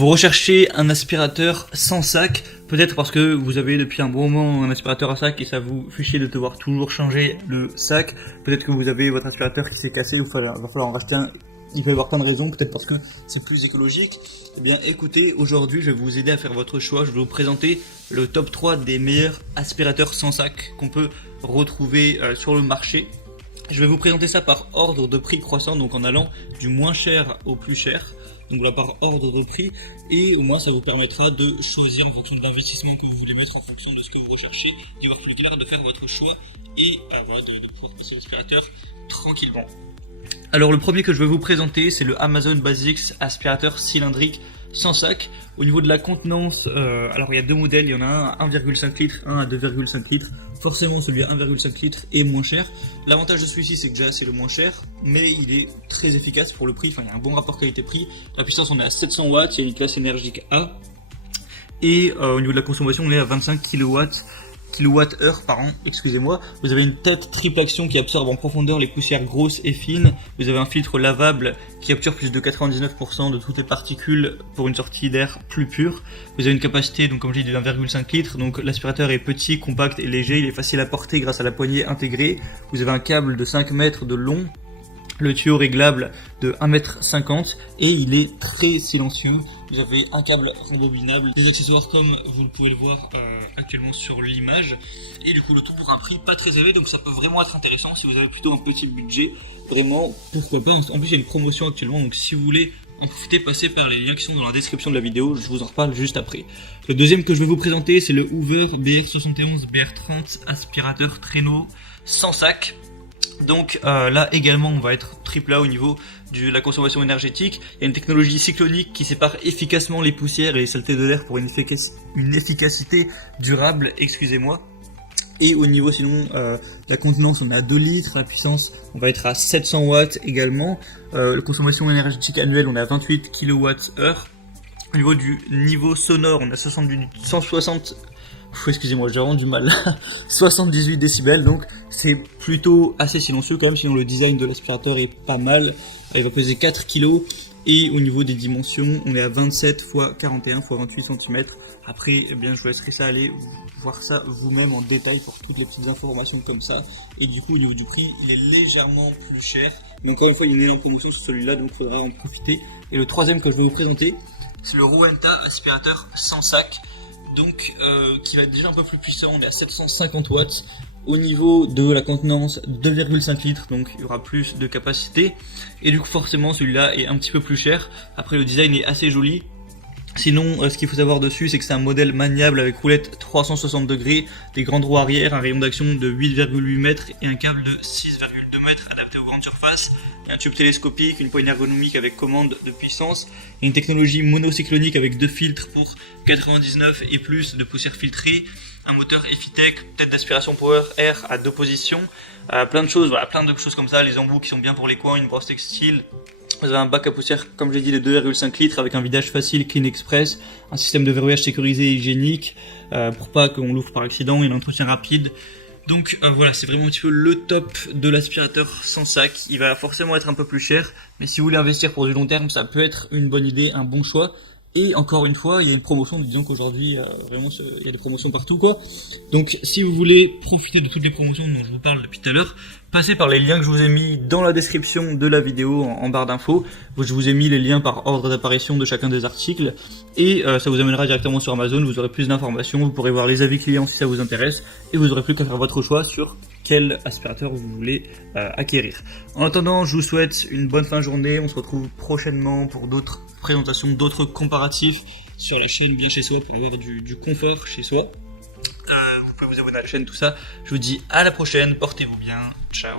Vous recherchez un aspirateur sans sac, peut-être parce que vous avez depuis un bon moment un aspirateur à sac et ça vous fait chier de devoir toujours changer le sac. Peut-être que vous avez votre aspirateur qui s'est cassé, il va falloir en racheter un. Il peut y avoir plein de raisons, peut-être parce que c'est plus écologique. Eh bien écoutez, aujourd'hui je vais vous aider à faire votre choix. Je vais vous présenter le top 3 des meilleurs aspirateurs sans sac qu'on peut retrouver sur le marché. Je vais vous présenter ça par ordre de prix croissant, donc en allant du moins cher au plus cher. Donc voilà, par ordre de prix, et au moins ça vous permettra de choisir en fonction de l'investissement que vous voulez mettre, en fonction de ce que vous recherchez, d'y voir plus clair, de faire votre choix et voilà, de pouvoir passer l'aspirateur tranquillement. Alors le premier que je vais vous présenter, c'est le Amazon Basics aspirateur cylindrique sans sac. Au niveau de la contenance, alors il y a deux modèles, il y en a un à 1,5 litres, un à 2,5 litres. Forcément celui à 1,5 litres est moins cher. L'avantage de celui-ci, c'est que déjà c'est le moins cher, mais il est très efficace pour le prix. Enfin, il y a un bon rapport qualité-prix. La puissance, on est à 700 watts, il y a une classe énergique A. Et au niveau de la consommation, on est à 25 kWh par an, excusez-moi. Vous avez une tête triple action qui absorbe en profondeur les poussières grosses et fines. Vous avez un filtre lavable qui capture plus de 99% de toutes les particules pour une sortie d'air plus pure. Vous avez une capacité, donc comme je dis, de 1,5 litres. Donc l'aspirateur est petit, compact et léger. Il est facile à porter grâce à la poignée intégrée. Vous avez un câble de 5 mètres de long. Le tuyau réglable de 1,50 m et il est très silencieux. Vous avez un câble rembobinable, des accessoires comme vous pouvez le voir actuellement sur l'image. Et du coup le tout pour un prix pas très élevé, donc ça peut vraiment être intéressant si vous avez plutôt un petit budget. Vraiment, pourquoi pas. En plus il y a une promotion actuellement, donc si vous voulez en profiter, passez par les liens qui sont dans la description de la vidéo, je vous en reparle juste après. Le deuxième que je vais vous présenter, c'est le Hoover BR71 BR30 aspirateur traîneau sans sac. Donc là également on va être triple A au niveau de la consommation énergétique. Il y a une technologie cyclonique qui sépare efficacement les poussières et les saletés de l'air pour une efficacité durable, excusez-moi. Et au niveau sinon la contenance, on est à 2 litres, la puissance on va être à 700 watts également. La consommation énergétique annuelle on est à 28 kWh. Au niveau du niveau sonore on est à 78 décibels, donc c'est plutôt assez silencieux quand même, sinon le design de l'aspirateur est pas mal. Il va peser 4 kg et au niveau des dimensions, on est à 27 x 41 x 28 cm. Après, eh bien, je vous laisserai ça aller voir ça vous-même en détail pour toutes les petites informations comme ça. Et du coup, au niveau du prix, il est légèrement plus cher. Mais encore une fois, il y a une énorme promotion sur celui-là, donc il faudra en profiter. Et le troisième que je vais vous présenter, c'est le Rowenta aspirateur sans sac. Donc qui va être déjà un peu plus puissant, on est à 750 watts. Au niveau de la contenance, 2,5 litres, donc il y aura plus de capacité. Et du coup forcément celui-là est un petit peu plus cher. Après le design est assez joli. Sinon ce qu'il faut savoir dessus, c'est que c'est un modèle maniable avec roulette 360 degrés, des grandes roues arrière, un rayon d'action de 8,8 mètres et un câble de 6,2 mètres adapté aux grandes surfaces. Un tube télescopique, une poignée ergonomique avec commande de puissance, et une technologie monocyclonique avec 2 filtres pour 99 et plus de poussière filtrée, un moteur Effitech, tête d'aspiration Power Air à 2 positions, plein de choses comme ça, les embouts qui sont bien pour les coins, une brosse textile. Vous avez un bac à poussière, comme j'ai dit, de 2,5 litres avec un vidage facile Clean Express, un système de verrouillage sécurisé et hygiénique pour pas qu'on l'ouvre par accident, et un entretien rapide. Donc voilà, c'est vraiment un petit peu le top de l'aspirateur sans sac. Il va forcément être un peu plus cher, mais si vous voulez investir pour du long terme, ça peut être une bonne idée, un bon choix. Et encore une fois, il y a une promotion, disons qu'aujourd'hui, vraiment, il y a des promotions partout, quoi. Donc, si vous voulez profiter de toutes les promotions dont je vous parle depuis tout à l'heure, passez par les liens que je vous ai mis dans la description de la vidéo en barre d'infos. Je vous ai mis les liens par ordre d'apparition de chacun des articles. Et ça vous amènera directement sur Amazon, vous aurez plus d'informations, vous pourrez voir les avis clients si ça vous intéresse. Et vous aurez plus qu'à faire votre choix sur quel aspirateur vous voulez acquérir. En attendant, je vous souhaite une bonne fin de journée. On se retrouve prochainement pour d'autres présentations, d'autres comparatifs sur les chaînes bien chez soi pour avoir du confort chez soi. Vous pouvez vous abonner à la chaîne, tout ça. Je vous dis à la prochaine, portez-vous bien, ciao.